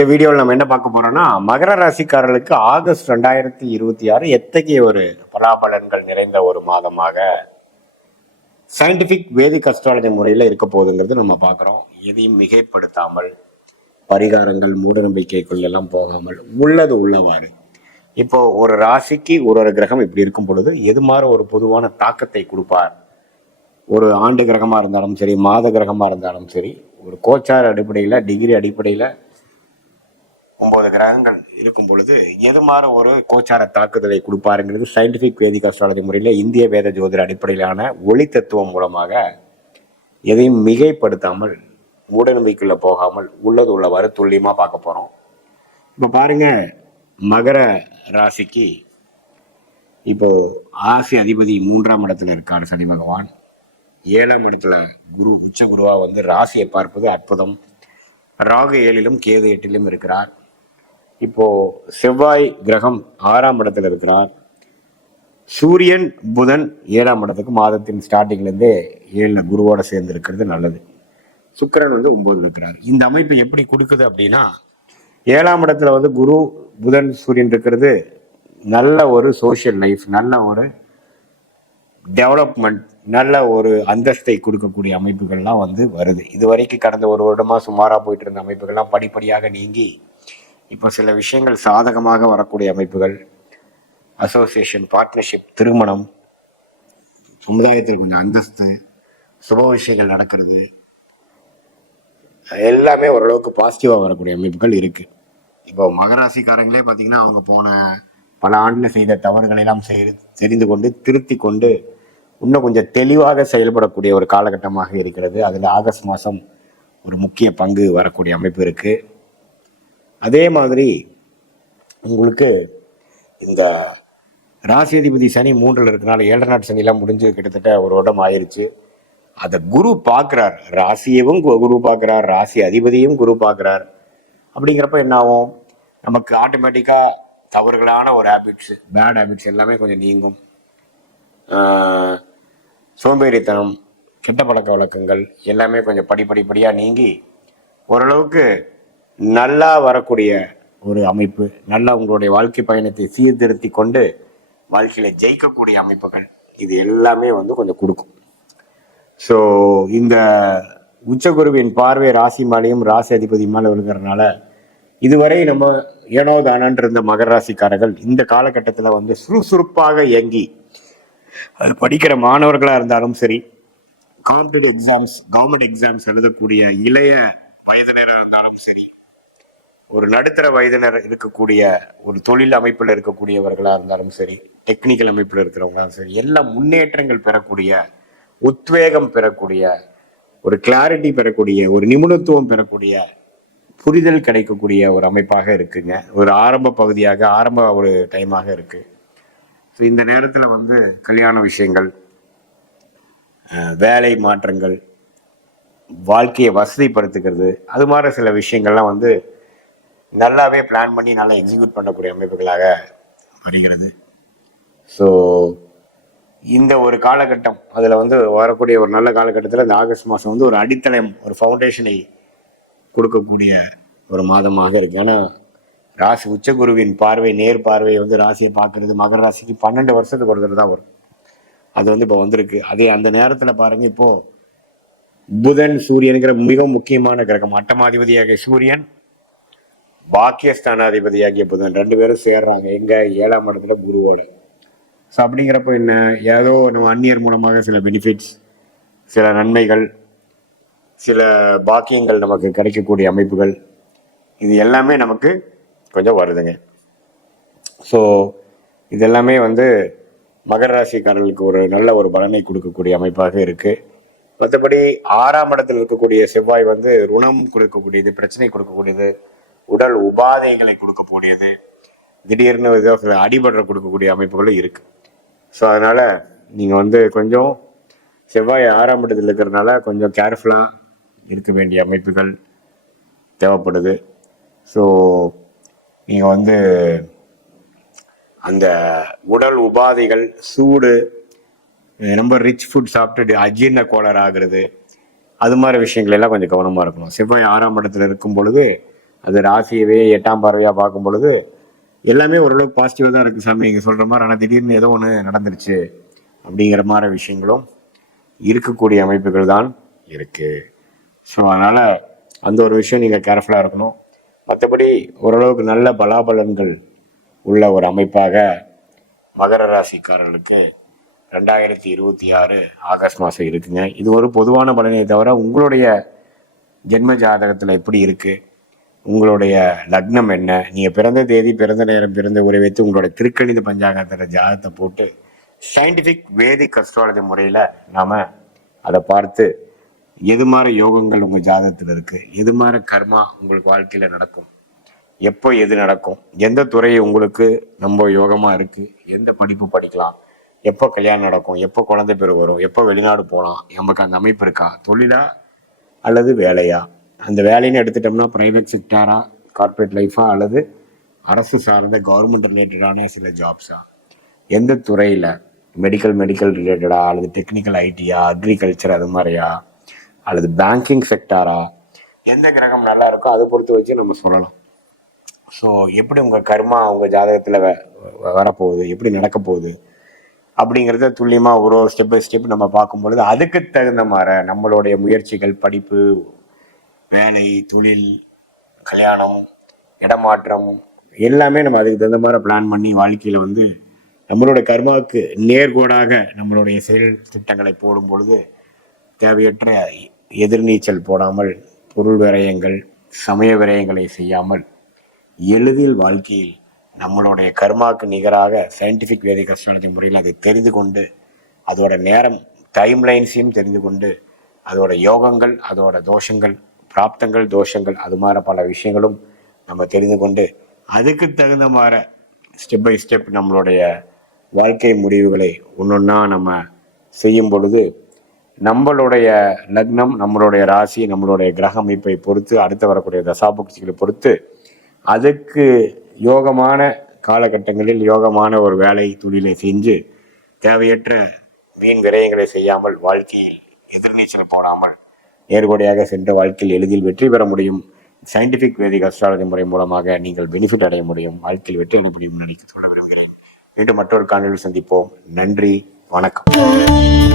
இந்த வீடியோவில் நம்ம என்ன பார்க்க போறோம்னா, மகர ராசிக்காரர்களுக்கு ஆகஸ்ட் 2026 எத்தகைய ஒரு பலாபலன்கள் நிறைந்த ஒரு மாதமாக சயின்டிபிக் வேதிக் அஸ்ட்ராலஜி முறையில் இருக்க போகுதுங்கிறது நம்ம பார்க்குறோம். எதையும் மிகைப்படுத்தாமல், பரிகாரங்கள் மூட நம்பிக்கைக்குள்ள எல்லாம் போகாமல் உள்ளது உள்ளவாறு. இப்போ ஒரு ராசிக்கு ஒரு கிரகம் இப்படி இருக்கும் பொழுது எது மாதிரி ஒரு பொதுவான தாக்கத்தை கொடுப்பார். ஒரு ஆண்டு கிரகமா இருந்தாலும் சரி, மாத கிரகமா இருந்தாலும் சரி, ஒரு கோச்சார் அடிப்படையில், டிகிரி அடிப்படையில் 9 கிரகங்கள் இருக்கும் பொழுது எது மாதிரி ஒரு கோச்சார தாக்குதலை கொடுப்பாருங்கிறது சயின்டிபிக் வேதிக் அஸ்ட்ராலஜி முறையில் இந்திய வேத ஜோதிட அடிப்படையிலான ஒளி தத்துவம் மூலமாக எதையும் மிகைப்படுத்தாமல் மூட நம்பிக்கைக்குள்ள போகாமல் உள்ளது உள்ளவாறு துல்லியமா பார்க்க போறோம். இப்ப பாருங்க, மகர ராசிக்கு இப்போ ஆசி அதிபதி 3ஆம் இடத்துல இருக்கார் சனி பகவான். 7ஆம் இடத்துல குரு உச்ச குருவா வந்து ராசியை பார்ப்பது அற்புதம். ராகு 7லும் கேது 8லும் இருக்கிறார். இப்போ செவ்வாய் கிரகம் 6ஆம் இடத்துல இருக்கிறார். சூரியன் புதன் 7ஆம் இடத்துக்கு மாதத்தின் ஸ்டார்டிங்ல இருந்தே 7ல குருவோட சேர்ந்து இருக்கிறது நல்லது. சுக்கிரன் வந்து 9ல் இருக்கிறார். இந்த அமைப்பு எப்படி கொடுக்குது அப்படின்னா, 7ஆம் இடத்துல வந்து குரு புதன் சூரியன் இருக்கிறது நல்ல ஒரு சோசியல் லைஃப், நல்ல ஒரு டெவலப்மெண்ட், நல்ல ஒரு அந்தஸ்தை கொடுக்கக்கூடிய அமைப்புகள்லாம் வந்து வருது. இது வரைக்கும் கடந்த ஒரு வருடமா சுமாரா போயிட்டு இருந்த அமைப்புகள்லாம் படிப்படியாக நீங்கி இப்போ சில விஷயங்கள் சாதகமாக வரக்கூடிய அமைப்புகள், அசோசியேஷன், பார்ட்னர்ஷிப், திருமணம், சமுதாயத்தில் கொஞ்சம் அந்தஸ்து, சுப விஷயங்கள் நடக்கிறது, எல்லாமே ஓரளவுக்கு பாசிட்டிவாக வரக்கூடிய அமைப்புகள் இருக்கு. இப்போ மகராசிக்காரங்களே பார்த்தீங்கன்னா, அவங்க போன பல ஆண்டில் செய்த தவறுகளை எல்லாம் தெரிந்து கொண்டு திருத்தி கொண்டு இன்னும் கொஞ்சம் தெளிவாக செயல்படக்கூடிய ஒரு காலகட்டமாக இருக்கிறது. அதில் ஆகஸ்ட் மாதம் ஒரு முக்கிய பங்கு வரக்கூடிய அமைப்பு இருக்கு. அதே மாதிரி உங்களுக்கு இந்த ராசி அதிபதி சனி 3ல் இருக்கனால 7 நாட்டு சனிலாம் முடிஞ்சு கிட்டத்தட்ட ஒரு வருடம் ஆயிருச்சு. அதை குரு பார்க்கிறார், ராசியவும் குரு பார்க்கிறார், ராசி அதிபதியும் குரு பார்க்கிறார். அப்படிங்கிறப்ப என்ன ஆகும், நமக்கு ஆட்டோமேட்டிக்கா தவறுகளான ஒரு ஹேபிட்ஸ், பேட் ஹேபிட்ஸ் எல்லாமே கொஞ்சம் நீங்கும். சோம்பேறித்தனம், கெட்ட பழக்க வழக்கங்கள் எல்லாமே கொஞ்சம் படிப்படியாக நீங்கி ஓரளவுக்கு நல்லா வரக்கூடிய ஒரு அமைப்பு, நல்லா உங்களுடைய வாழ்க்கை பயணத்தை சீர்திருத்தி கொண்டு வாழ்க்கையில ஜெயிக்கக்கூடிய அமைப்புகள், இது எல்லாமே வந்து கொஞ்சம் கொடுக்கும். ஸோ இந்த உச்சகுருவின் பார்வை ராசி மேலேயும் ராசி அதிபதி மேலே விழுகிறதுனால இதுவரை நம்ம ஏனோ தானன்று இருந்த மகர ராசிக்காரர்கள் இந்த காலகட்டத்தில் வந்து சுறுசுறுப்பாக இயங்கி அது படிக்கிற மாணவர்களாக இருந்தாலும் சரி, காம்படிட்டிவ் எக்ஸாம்ஸ், கவர்மெண்ட் எக்ஸாம்ஸ் எழுதக்கூடிய இளைய வயதினராக இருந்தாலும் சரி, ஒரு நடுத்தர வயதினர் இருக்கக்கூடிய ஒரு தொழில் அமைப்பில் இருக்கக்கூடியவர்களாக இருந்தாலும் சரி, டெக்னிக்கல் அமைப்பில் இருக்கிறவங்களாலும் சரி, எல்லா முன்னேற்றங்கள் பெறக்கூடிய, உத்வேகம் பெறக்கூடிய, ஒரு கிளாரிட்டி பெறக்கூடிய, ஒரு நிபுணத்துவம் பெறக்கூடிய, புரிதல் கிடைக்கக்கூடிய ஒரு அமைப்பாக இருக்குங்க. ஒரு ஆரம்ப பகுதியாக, ஆரம்ப ஒரு டைமாக இருக்கு. ஸோ இந்த நேரத்தில் வந்து கல்யாண விஷயங்கள், வேலை மாற்றங்கள், வாழ்க்கையை வசதிப்படுத்துகிறது, அது மாதிரி சில விஷயங்கள்லாம் வந்து நல்லாவே பிளான் பண்ணி நல்லா எக்ஸிக்யூட் பண்ணக்கூடிய அமைப்புகளாக வருகிறது. ஸோ இந்த ஒரு காலகட்டம், அதில் வந்து வரக்கூடிய ஒரு நல்ல காலகட்டத்தில் இந்த ஆகஸ்ட் மாதம் வந்து ஒரு அடித்தளம், ஒரு ஃபவுண்டேஷனை கொடுக்கக்கூடிய ஒரு மாதமாக இருக்கு. ஏன்னா ராசி உச்சகுருவின் பார்வை, நேர் பார்வை வந்து ராசியை பார்க்கறது மகர ராசிக்கு 12 வருஷத்துக்கு ஒரு தடவை தான் வரும். அது வந்து இப்போ வந்திருக்கு. அதே அந்த நேரத்தில் பாருங்க, இப்போ புதன் சூரியனுங்கிற மிகவும் முக்கியமான கிரகம், அட்டமாதிபதியாகிய சூரியன், பாக்கியஸ்தானாதிபதியாகிய புதன் 2 பேரும் சேர்றாங்க எங்க 7ஆம் இடத்துல குருவோட. ஸோ அப்படிங்கிறப்ப என்ன, ஏதோ நம்ம அந்நியர் மூலமாக சில பெனிஃபிட்ஸ், சில நன்மைகள், சில பாக்கியங்கள் நமக்கு கிடைக்கக்கூடிய அமைப்புகள், இது எல்லாமே நமக்கு கொஞ்சம் வருதுங்க. ஸோ இது எல்லாமே வந்து மகர ராசிக்காரர்களுக்கு ஒரு நல்ல ஒரு பலனை கொடுக்கக்கூடிய அமைப்பாக இருக்கு. மற்றபடி 6ஆம் இடத்தில் இருக்கக்கூடிய செவ்வாய் வந்து ருணம் கொடுக்கக்கூடியது, பிரச்சனை கொடுக்கக்கூடியது, உடல் உபாதைகளை கொடுக்கக்கூடியது, திடீர்னு ஏதோ அடிபடுற கொடுக்கக்கூடிய அமைப்புகளும் இருக்கு. ஸோ அதனால நீங்க வந்து கொஞ்சம் செவ்வாய் 6ஆம் இடத்தில் இருக்கிறதுனால கொஞ்சம் கேர்ஃபுல்லா இருக்க வேண்டிய அமைப்புகள் தேவைப்படுது. ஸோ நீங்க வந்து அந்த உடல் உபாதைகள், சூடு, ரொம்ப ரிச் ஃபுட் சாப்பிட்டு அஜீர்ண கோளாறு ஆகுறது, அது மாதிரி விஷயங்கள் எல்லாம் கொஞ்சம் கவனமா இருக்கணும். செவ்வாய் 6ஆம் இடத்துல இருக்கும் பொழுது அது ராசியவே 8ஆம் பார்வையாக பார்க்கும் பொழுது எல்லாமே ஓரளவுக்கு பாசிட்டிவாக தான் இருக்குது சாமி நீங்கள் சொல்கிற மாதிரி. ஆனால் திடீர்னு ஏதோ ஒன்று நடந்துருச்சு அப்படிங்கிற மாதிரி விஷயங்களும் இருக்கக்கூடிய அமைப்புகள் தான் இருக்குது. ஸோ அதனால் அந்த ஒரு விஷயம் நீங்கள் கேர்ஃபுல்லாக இருக்கணும். மற்றபடி ஓரளவுக்கு நல்ல பலாபலன்கள் உள்ள ஒரு அமைப்பாக மகர ராசிக்காரர்களுக்கு 2026 ஆகஸ்ட் மாதம் இருக்குங்க. இது ஒரு பொதுவான பலனை தவிர உங்களுடைய ஜென்ம ஜாதகத்தில் எப்படி இருக்குது, உங்களுடைய லக்னம் என்ன, நீங்கள் பிறந்த தேதி, பிறந்த நேரம், பிறந்த உரை வைத்து உங்களுடைய திருக்கணித பஞ்சாங்கத்தில் ஜாதகத்தை போட்டு சயின்டிஃபிக் வேதிக் அஸ்ட்ராலஜி முறையில் நாம் அதை பார்த்து எது மாதிரி யோகங்கள் உங்கள் ஜாதகத்தில் இருக்குது, எது மாதிரி கர்மா உங்களுக்கு வாழ்க்கையில் நடக்கும், எப்போ எது நடக்கும், எந்த துறை உங்களுக்கு ரொம்ப யோகமாக இருக்குது, எந்த படிப்பு படிக்கலாம், எப்போ கல்யாணம் நடக்கும், எப்போ குழந்தை பேர் வரும், எப்போ வெளிநாடு போகலாம், நமக்கு அந்த அமைப்பு இருக்கா, தொழிலா அல்லது வேலையா, அந்த வேலைன்னு எடுத்துட்டோம்னா ப்ரைவேட் செக்டாரா, கார்பரேட் லைஃபா, அல்லது அரசு சார்ந்த கவர்மெண்ட் ரிலேட்டடான சில ஜாப்ஸா, எந்த துறையில் மெடிக்கல் ரிலேட்டடா, அல்லது டெக்னிக்கல் ஐடியா, அக்ரிகல்ச்சர் அது மாதிரியா, அல்லது பேங்கிங் செக்டாரா, எந்த கிரகம் நல்லா இருக்கோ அதை பொறுத்து வச்சு நம்ம சொல்லலாம். ஸோ எப்படி உங்கள் கர்மா உங்கள் ஜாதகத்தில் வரப்போகுது, எப்படி நடக்க போகுது அப்படிங்கிறத துல்லியமாக ஒரு ஸ்டெப் பை ஸ்டெப் நம்ம பார்க்கும் பொழுது அதுக்கு தகுந்த மாதிரி நம்மளுடைய முயற்சிகள், படிப்பு, வேலை, தொழில், கல்யாணம், இடமாற்றம் எல்லாமே நம்ம அதுக்கு தகுந்த மாதிரி பிளான் பண்ணி வாழ்க்கையில் வந்து நம்மளுடைய கர்மாவுக்கு நேர்கோடாக நம்மளுடைய செயல் திட்டங்களை போடும் பொழுது தேவையற்ற எதிர்நீச்சல் போடாமல், பொருள் விரயங்கள், சமய விரயங்களை செய்யாமல் எளிதில் வாழ்க்கையில் நம்மளுடைய கர்மாவுக்கு நிகராக சயின்டிஃபிக் வேதிக் அஸ்ட்ராலஜி முறையில் அதை தெரிந்து கொண்டு அதோட நேரம் டைம்லைன்ஸையும் தெரிந்து கொண்டு அதோட யோகங்கள், அதோட தோஷங்கள், பிராப்தங்கள், தோஷங்கள், அது மாதிரி பல விஷயங்களும் நம்ம தெரிந்து கொண்டு அதுக்கு தகுந்த மாதிரி ஸ்டெப் பை ஸ்டெப் நம்மளுடைய வாழ்க்கை முடிவுகளை ஒன்றொன்னா நம்ம செய்யும் பொழுது நம்மளுடைய லக்னம், நம்மளுடைய ராசி, நம்மளுடைய கிரக அமைப்பை பொறுத்து, அடுத்து வரக்கூடிய தசாபுக்திகளை பொறுத்து அதுக்கு யோகமான காலகட்டங்களில் யோகமான ஒரு வேலை தொழிலை செஞ்சு தேவையற்ற வீண் விரயங்களை செய்யாமல் வாழ்க்கையில் எதிர்நீச்சல் போடாமல் நேர்கோடையாக சென்ற வாழ்க்கையில் எளிதில் வெற்றி பெற முடியும். சயின்டிஃபிக் வேதிக் அஸ்ட்ராலஜி முறை மூலமாக நீங்கள் பெனிஃபிட் அடைய முடியும், வாழ்க்கையில் வெற்றி அடைய முடியும் நினைக்க சொல்ல விரும்புகிறேன். மீண்டும் மற்றொரு காணொலியில் சந்திப்போம். நன்றி, வணக்கம்.